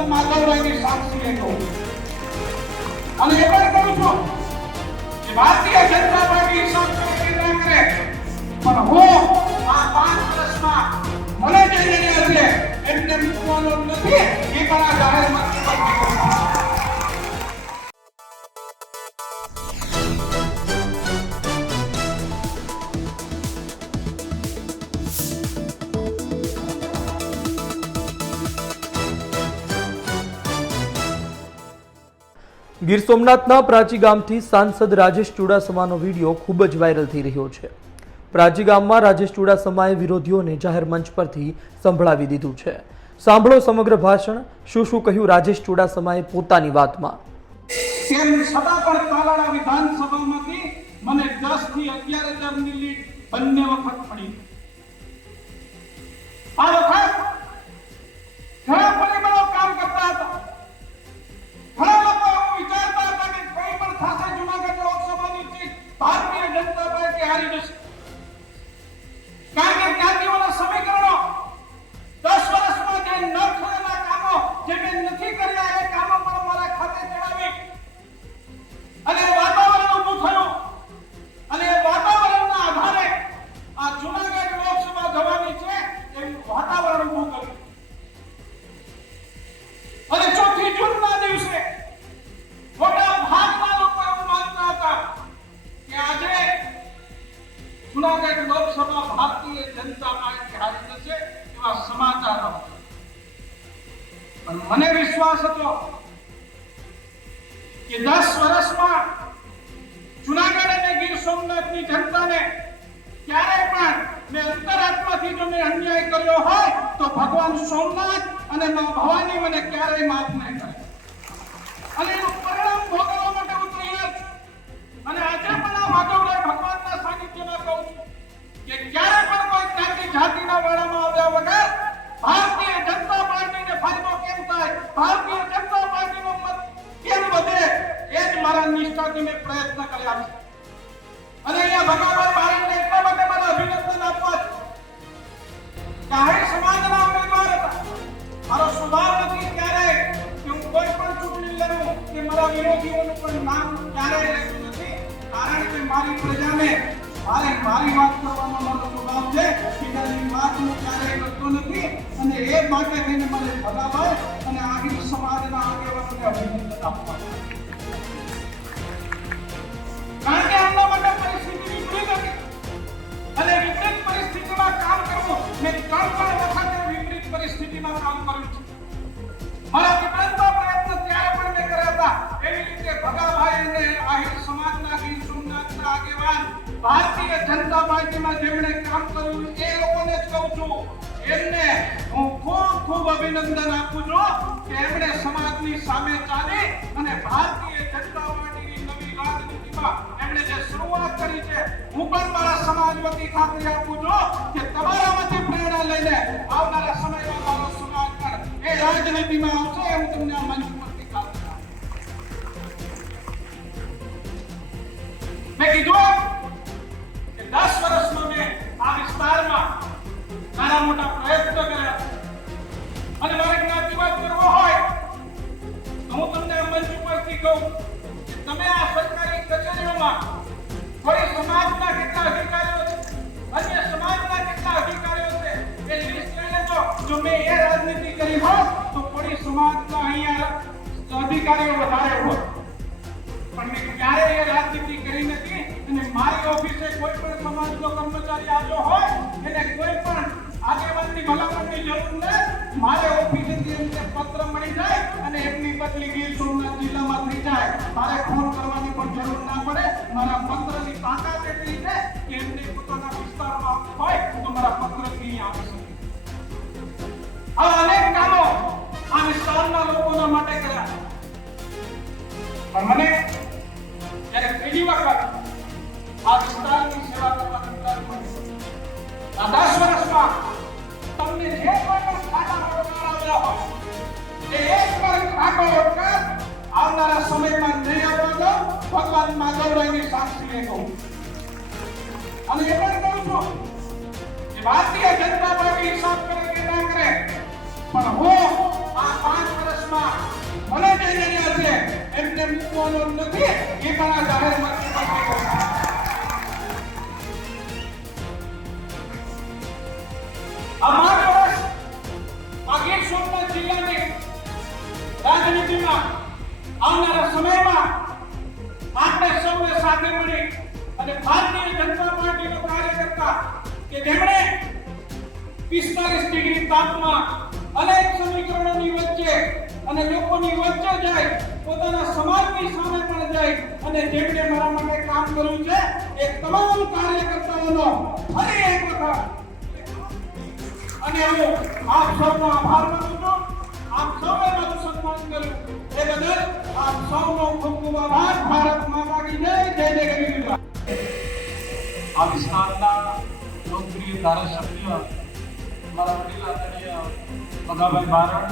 ભગવાન માધવરાયની સાક્ષીએ કહું અને એ પણ કહું છું કે ભારતીય જનતા પાર્ટી સાક્ષી ના કરે પણ હું આ 5 વર્ષમાં મને જે નિર્ણય છે એમને મૂકવાનો નથી. એ પણ આ જાહેર મંચ પર ગીર સોમનાથના પ્રાચી ગામથી સાંસદ રાજેશ ચુડાસમાનો વિડીયો ખૂબ જ વાયરલ થઈ રહ્યો છે. પ્રાચી ગામમાં રાજેશ ચુડાસમાએ વિરોધીઓને જાહેર મંચ પરથી સંભળાવી દીધું છે. સાંભળો સમગ્ર ભાષણ. શું કહ્યું રાજેશ ચુડાસમાએ પોતાની વાતમાં. તેમ છતાં પણ તાલાળા વિધાનસભામાંથી મને 10 થી 11 હજારની લીડ બંને વખત પડી. આ વખત ઘણા પરિબળો કામ કરતા હતા. ઘણા લોકો એવું વિચારતા હતા કે કોઈ પણ થશે જૂનાગઢ લોકસભાની સીટ ભારતીય જનતા પાર્ટી હારી જશે. કારણ કે જ્ઞાતિઓના સમીકરણો 10 વર્ષમાં જે ન થયેલા કામો જે મેં નથી કર્યા એ કામો પણ મારા ખાતે ચડાવી અને વાતાવરણ ઊભું થયું અને એ વાતાવરણના આધારે આ જૂનાગઢ લોકસભા જવાની છે એવું વાતાવરણ ઊભું કર્યું. અને 4 જૂનના દિવસે મોટા ભાગના લોકો એવું માનતા હતા કે આજે જૂનાગઢ લોકસભા ભારતીય જનતા પાર્ટી હારી જશે એવા સમાચાર હતા. પણ મને વિશ્વાસ હતો કે 10 વર્ષમાં જૂનાગઢ અને ગીર સોમનાથની જનતાને ક્યારે પણ મેં અંતરાત્માથી જો મેં અન્યાય કર્યો હોય તો ભગવાન સોમનાથ અને મા ભવાની મને ક્યારેય માફ નહીં કરે અને એનું પરિણામ ભોગવવા માટે હું તૈયાર છું. અને આજે પણ આ માધવરાય ભગવાનના સાનિધ્યમાં કહું છું કે ક્યારે પણ કોઈ જ્ઞાતિ જાતિના વાળામાં આવ્યા વગર ભારતીય જનતા પાર્ટીને ફાયદો કેમ થાય, ભારતીય જનતા પાર્ટીનો મત કેમ વધે એ જ મારા નિષ્ઠાથી મેં પ્રયત્ન કર્યા છે. અને અહીંયા ભગાભાઈ બારડને એટલા માટે મને અભિનંદન આપવા છે કે આહિર સમાજના ઉમેદવાર હતા. મારો સ્વભાવ નથી ક્યારેય કે હું કોઈ પણ ચૂંટણી લડું કે મારા વિરોધીઓનું પણ નામ ક્યારેય લેતું નથી. કારણ કે મારી પ્રજાને મારી વાત કરવાનો મારો સ્વભાવ છે. બીજાની વાત હું ક્યારેય કરતો નથી અને એ માટે થઈને મને ભગાભાઈ અને આહિર સમાજના આગેવાનોને અભિનંદન આપવા છે. કારણ કે આમના માટે પરિસ્થિતિ વિપરીત હતી અને વિપરીત પરિસ્થિતિમાં કામ કરવું મેં 3 વખત વિપરીત પરિસ્થિતિમાં કામ કર્યું છે. મારા વિપરીતનો પ્રયત્ન ત્યારે પણ મેં કર્યા હતા. એવી રીતે ભગાભાઈ અને આહિર સમાજના ગીર સોમનાથના આગેવાન ભારતીય જનતા પાર્ટીમાં જેમણે કામ કર્યું એ લોકોને જ કહું છું એમને હું ખૂબ અભિનંદન આપું છું કે એમણે સમાજની સામે ચાલી અને ભારતીય જનતા પાર્ટીની નવી રાજનીતિમાં એમણે જે શરૂઆત કરી છે. હું પણ મારા સમાજ વતી ખાતરી આપું છું કે તમારામાંથી પ્રેરણા લઈને આવનારા સમયમાં મારો સમાજ પણ એ રાજનીતિમાં આવશે એવું તમને આ મંચ પરથી ખાતરી આપું. મેં કીધું કે 10 વર્ષમાં મેં આ વિસ્તારમાં નાના મોટા પ્રયત્ન કર્યા અને મારે જ્ઞાતિવાદ કરવો હોય તો હું તમને આ મંચ ઉપરથી કહું કે તમે આ સરકારી કચેરીઓમાં કોઈ સમાજના કેટલા અધિકારીઓ છે, અન્ય સમાજના કેટલા અધિકારીઓ છે એ લિસ્ટ લઈ લેજો. જો મેં એ રાજનીતિ કરી હોત તો કોઈ સમાજના અહીંયા અધિકારીઓ વધારે હોત. પણ મેં ક્યારેય એ રાજનીતિ કરી નથી અને મારી ઓફિસે કોઈ પણ સમાજનો કર્મચારી આવ્યો હોય એને કોઈ પણ આગેવાનની ભલામણની જરૂર નથી. મારે ઓફિસેથી એમને પત્ર મળી જાય અને એમની બદલી ગીર સોમનાથ જિલ્લામાં થઈ જાય. મારે ફોન કરવાની પણ જરૂર ના પડે. મારા પત્રની તાકાત એટલી છે કે એમને પોતાના વિસ્તારમાં આવવું હોય તો મારા પત્રથી આવી શકે. આવા અનેક કામો આ વિસ્તારના લોકોના માટે કર્યા. પણ મને જ્યારે પહેલી વખત આ વિસ્તારની સેવા કરવાની તક મળી આ 10 વર્ષમાં તમને જે કોઈ પણ ખાતા આવ્યા હોય એ એક પણ ખાતો આવનારા સમયમાં નહીં આવવાનો ભગવાન માધવરાયની સાક્ષીએ કહું. અને એ પણ કહું છું કે ભારતીય જનતા પાર્ટી હિસાબ કરે કે ના કરે પણ હું આ 5 વર્ષ વિસ્તારમાં મને જે રહ્યા છે એમને મૂકવાનો નથી, એ પણ આ જાહેર મંચથી કહું છું. આ 5 વર્ષ આ ગીર સોમનાથ જિલ્લાની રાજનીતિમાં આવનારા સમયમાં આપણે સૌએ સાથે મળી અને ભારતીય જનતા પાર્ટીનો કાર્યકર્તા કે જેમણે 45 ડિગ્રી તાપમાં અનેક સમીકરણોની વચ્ચે અને લોકોની વચ્ચે જાય, પોતાના સમાજની સામે પણ જાય અને જેમણે મારા માટે કામ કર્યું છે એ તમામ કાર્યકર્તાઓનો ફરી એક વખત અને હું આપ સૌનો આભાર માનું છું. આપ સૌએ મારું સન્માન કર્યું એ બદલ આપ સૌનો ખૂબ ખૂબ આભાર. ભારત માતા કી જય. જય જય ગરવી. આ વિસ્તારના લોકપ્રિય ધારાસભ્ય મારા વડીલ આદરણીય ભગાભાઈ બારડ,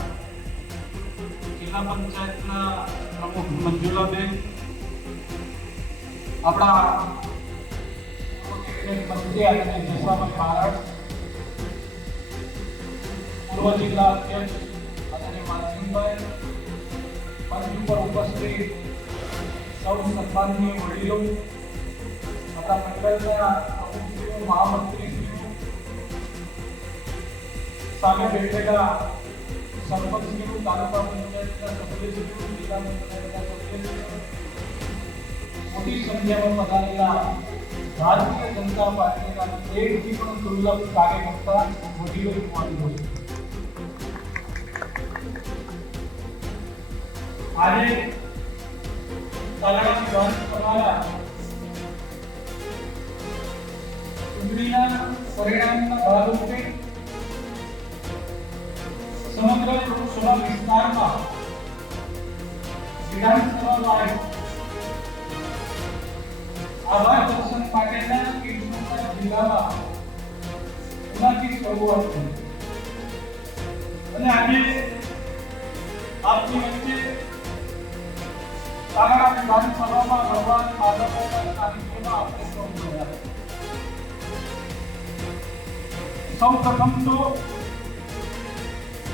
જિલ્લા પંચાયતના પ્રમુખ મંજુલાબેન, આપણા મંત્રી આદરણીય જસાભાઈ બારડ, પૂર્વ જિલ્લા અધ્યક્ષ આદરણીય માનસિંહભાઈ, મંચ ઉપર ઉપસ્થિત સૌ સન્માનીય વડીલો, આપણા મંડળના પ્રમુખશ્રીઓ, મહામંત્રીશ્રીઓ, સામે બેઠેલા સરપંચશ્રીઓ, તાલુકા પંચાયતના સભ્યશ્રીઓ, જિલ્લા પંચાયતના સભ્યશ્રીઓ, મોટી સંખ્યામાં પધારેલા ભારતીય જનતા પાર્ટીના એકથી પણ દુર્લભ કાર્યકર્તા વડીલો યુવાનો છે. આજે તાલાળા વિધાનસભાના ચૂંટણીના પરિણામના ભાગરૂપે સમગ્ર લોકસભા વિસ્તારમાં વિધાનસભા વાઇઝ આભાર દર્શન માટેના ગીર સોમનાથ જિલ્લામાં ઉનાથી શરૂઆત થઈ અને આજે આપની વચ્ચે તાલાળા વિધાનસભામાં ભગવાન માધવના સાનિધ્યમાં આપણે સૌ મળ્યા. સૌ પ્રથમ તો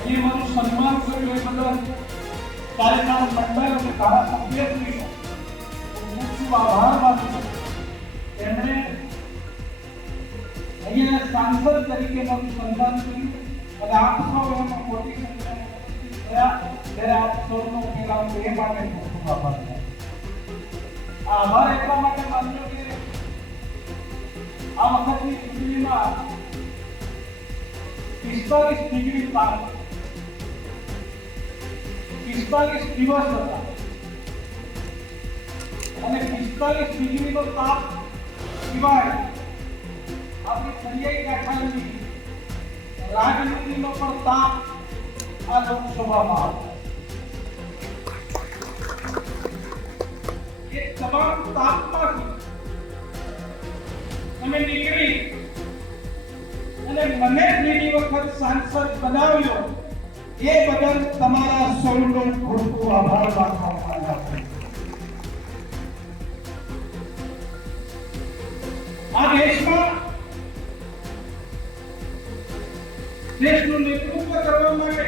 એ મારું સન્માન કર્યું એ બદલ કાર્યકાળ મંડળ અને ધારાસભ્યશ્રીનો ખૂબ ખૂબ આભાર માનું છું. તેમણે અહીંયા સાંસદ તરીકે મારું સન્માન કર્યું અને આપ સૌ એમાં મોટી સંખ્યામાં ઉપસ્થિત થયા ત્યારે આપ સૌનો પહેલા એ માટે ખૂબ ખૂબ આભાર. આ આભાર એટલા માટે માન્યો કે આ વખતની ચૂંટણીમાં 45 ડિગ્રી તાપ, 45 દિવસ હતા અને 45 ડિગ્રીનો તાપ સિવાય આપણી દરિયાઈ કાંઠાની રાજનીતિનો પણ તાપ આ લોકસભામાં હતો. એ તમામ તાપમાંથી અમે નીકળી અને મને બીજી વખત સાંસદ બનાવ્યો એ બદલ તમારા સૌનો ખૂબ ખૂબ આભાર માનવા માંગુ છું. આ દેશમાં દેશનું નેતૃત્વ કરવા માટે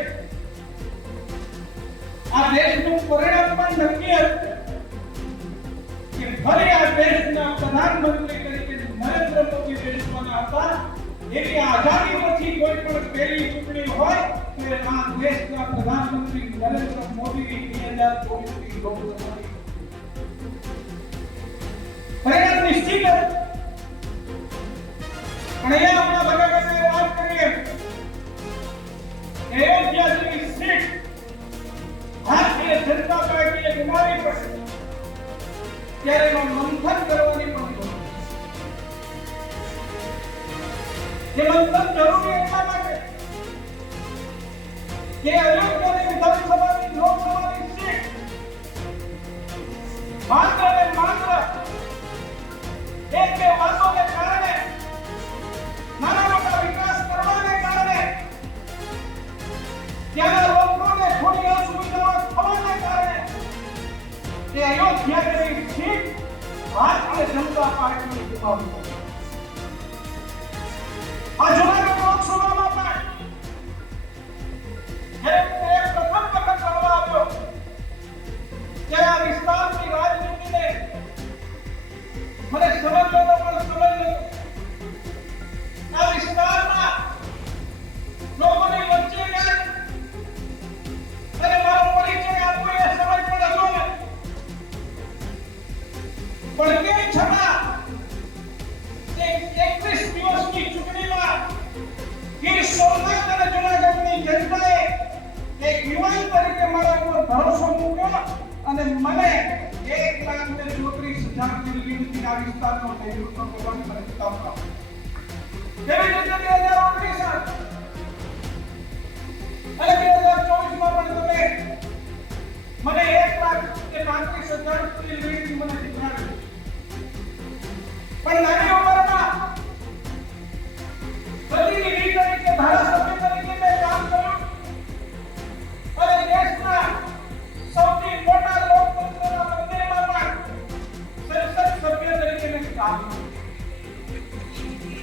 આ દેશનું પરિણામ પણ નક્કી હતું કે ફરી આ દેશના પ્રધાનમંત્રી તરીકે નરેન્દ્ર મોદી દેશના હતા. એવી આઝાદી પછી કોઈ પણ પહેલી ચૂંટણી હોય તો આ દેશના પ્રધાનમંત્રી નરેન્દ્ર મોદીની 2024ની લોકસભાની પરિણામ નિશ્ચિત હતું. પણ અહીંયા આપણા બગાડને વાત કરીએ અયોધ્યા જેવી સીટ ભારતીય જનતા પાર્ટીએ ગુમાવી પડે ત્યારે એમાં મંથન કરવાની પણ જરૂર છે. એ મંથન જરૂરી એટલા માટે કે અયોધ્યાની વિધાનસભાની લોકસભાની સીટ માત્ર ને માત્ર એક બે વાતોને કારણે, નાના મોટા વિકાસ કરવાને કારણે, ત્યાંના લોકોને થોડી અસુવિધાઓ થવાને કારણે તે અયોધ્યાની સીટ ભારતીય જનતા પાર્ટીએ ગુમાવી છે. આ જુનાગઢ લોકસભામાં પણ જ્યારે પ્રથમ વખત લડવા આવ્યો 31 દિવસની ચૂંટણીમાં ગીર સોમનાથ અને જૂનાગઢની જનતાએ એક યુવાન તરીકે મારા ઉપર ભરોસો મૂક્યો અને મને 1,34,000 લીડથી આ વિસ્તારનો નેતૃત્વ કરવાની મને તક આપી. તેવી રીતે 2019 અને 2024માં પણ તમે મને 1,35,000 લીડથી મને જીતાડ્યો. પણ નાની ઉંમરમાં પ્રતિનિધિ તરીકે ધારાસભ્ય તરીકે મેં કામ કર્યું અને દેશના સૌથી મોટા લોકતંત્રના મંદિરમાં પણ સંસદ સભ્ય તરીકે મેં કામ કર્યું.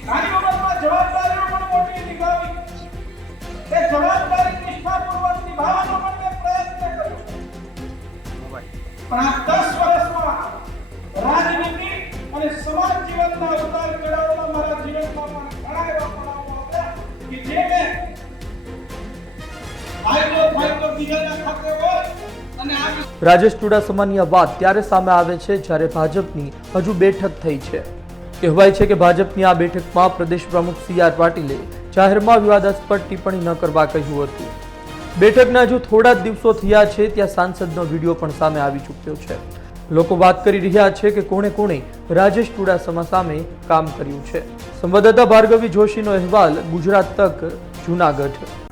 નાની ઉંમરમાં જવાબદારીઓ પણ મોટી નિભાવી. તે જવાબદારી નિષ્ઠાપૂર્વક નિભાવવાનો પણ મેં પ્રયત્ન કર્યો. પણ આ 10 વર્ષમાં રાજનીતિ અને સમાજ જીવનના ઉતાર ચઢાવમાં મારા જીવનમાં પણ ઘણા એવા પડાવો આવ્યા કે જે મેં ફાયદો બીજાના ખાતે હોય અને આ રાજેશ ચુડાસમાની આ વાત ત્યારે સામે આવે છે જ્યારે ભાજપની હજુ બેઠક થઈ છે. કહેવાય છે કે ભાજપની આ બેઠકમાં પ્રદેશ પ્રમુખ CR પાટીલે જાહેરમાં વિવાદાસ્પદ ટિપ્પણી ન કરવા કહ્યું હતું. બેઠકના હજુ થોડા જ દિવસો થયા છે ત્યાં સાંસદનો વિડીયો પણ સામે આવી ચૂક્યો છે. લોકો વાત કરી રહ્યા છે કે કોણે રાજેશ ચુડાસમા સામે કામ કર્યું છે. સંવાદદાતા ભાર્ગવી જોશીનો અહેવાલ, ગુજરાત તક, જૂનાગઢ.